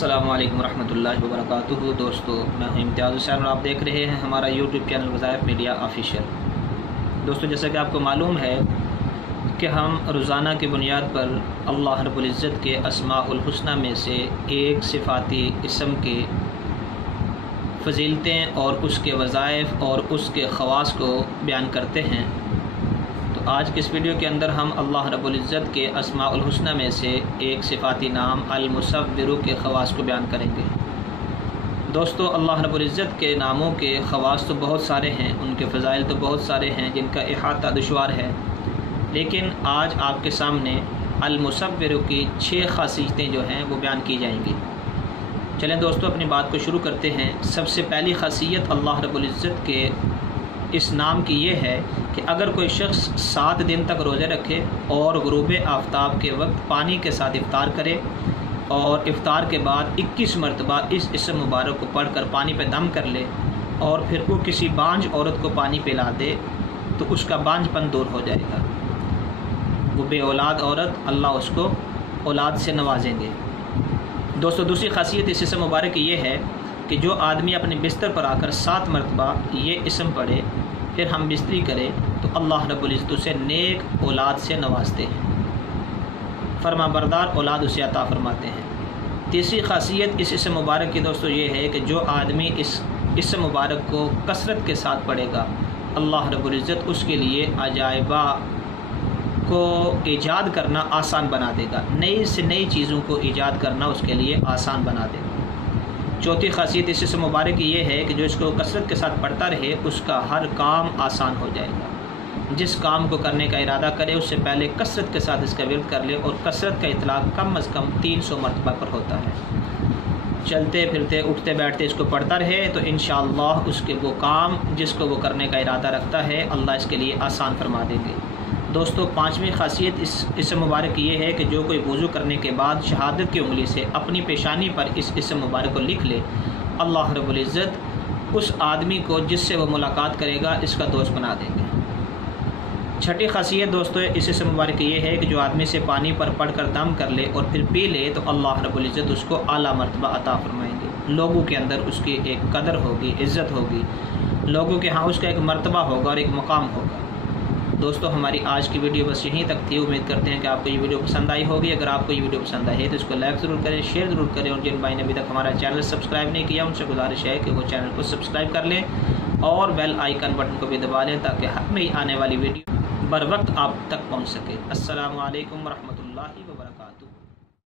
अस्सलामु अलैकुम वरहमतुल्लाहि वबरकातुहू। दोस्तों, मैं हूं इम्तियाज़ हुसैन और आप देख रहे हैं हमारा यूट्यूब चैनल वज़ाइफ मीडिया ऑफिशियल। दोस्तों, जैसा कि आपको मालूम है कि हम रोज़ाना की बुनियाद पर अल्लाह रब्बुल इज़्ज़त के अस्माउल हुस्ना में से एक सिफ़ाती इसम के फ़ज़ीलतें और उसके वज़ाइफ और उसके ख़वास को बयान करते हैं। तो आज की इस वीडियो के अंदर हम अल्लाह रब्बुल इज़्ज़त के अस्माउल हुस्ना में से एक सिफ़ाती नाम अल मुसव्विर के ख़वास को बयान करेंगे। दोस्तों, अल्लाह रब्बुल इज़्ज़त के नामों के ख़वास तो बहुत सारे हैं, उनके फ़ज़ाइल तो बहुत सारे हैं जिनका इहाता दुश्वार है, लेकिन आज आपके सामने अल मुसव्विर की 6 ख़ासियतें जो हैं वो बयान की जाएंगी। चलें दोस्तों, अपनी बात को शुरू करते हैं। सबसे पहली ख़ासियत अल्लाह रब्बुल इज़्ज़त के इस नाम की ये है कि अगर कोई शख्स 7 दिन तक रोज़े रखे और ग़ुरूब आफ्ताब के वक्त पानी के साथ इफ़्तार करे और इफ़्तार के बाद 21 मरतबा इस इसम मुबारक को पढ़कर पानी पे दम कर ले और फिर वो किसी बांझ औरत को पानी पिला दे तो उसका बांझपन दूर हो जाएगा। वो बे औलाद औरत अल्लाह उसको औलाद से नवाजेंगे। दोस्तों, दूसरी खासियत इस इसम मुबारक की ये है कि जो आदमी अपने बिस्तर पर आकर 7 मरतबा ये इसम पढ़े फिर हम बिस्तरी करें तो अल्लाह रब्बुल इज़्ज़त उसे नेक औलाद से नवाजते हैं, फरमाबरदार औलाद उसे अता फरमाते हैं। तीसरी खासियत इस इसम मुबारक की दोस्तों ये है कि जो आदमी इस इसम मुबारक को कसरत के साथ पढ़ेगा अल्लाह रब्बुल इज़्ज़त उसके लिए अजायबा को ईजाद करना आसान बना देगा, नई से नई चीज़ों को ईजाद करना उसके लिए आसान बना देगा। चौथी खासियत इस इसम मुबारक की ये है कि जो इसको कसरत के साथ पढ़ता रहे उसका हर काम आसान हो जाएगा। जिस काम को करने का इरादा करे उससे पहले कसरत के साथ इसका विर्द कर ले, और कसरत का इतलाक़ कम अज़ कम 300 मरतबा पर होता है। चलते फिरते उठते बैठते इसको पढ़ता रहे तो इंशाअल्लाह उसके वो काम जिसको वो करने का इरादा रखता है अल्लाह इसके लिए आसान फरमा देंगे। दोस्तों, 5वीं खासियत इस इसम मुबारक की ये है कि जो कोई वज़ू करने के बाद शहादत की उंगली से अपनी पेशानी पर इस इसम मुबारक को लिख ले अल्लाह रब्बुल इज़्ज़त उस आदमी को जिससे वो मुलाकात करेगा इसका दोस्त बना देंगे। 6ठी खासियत दोस्तों इस इसम मुबारक की ये है कि जो आदमी से पानी पर पढ़ कर दम कर ले और फिर पी ले तो अल्लाह रब्बुल इज़्ज़त उसको आला मर्तबा अता फरमाएंगे। लोगों के अंदर उसकी एक कदर होगी, इज़्ज़त होगी, लोगों के यहाँ उसका एक मर्तबा होगा और एक मकाम होगा। दोस्तों, हमारी आज की वीडियो बस यहीं तक थी। उम्मीद करते हैं कि आपको ये वीडियो पसंद आई होगी। अगर आपको ये वीडियो पसंद आई है तो इसको लाइक ज़रूर करें, शेयर ज़रूर करें, और जिन भाई ने अभी तक हमारा चैनल सब्सक्राइब नहीं किया उनसे गुजारिश है कि वो चैनल को सब्सक्राइब कर लें और बेल आइकन बटन को भी दबा लें ताकि हर नई आने वाली वीडियो बर वक्त आप तक पहुँच सके। अस्सलामु अलैकुम वरहमतुल्लाहि वबरकातुहू।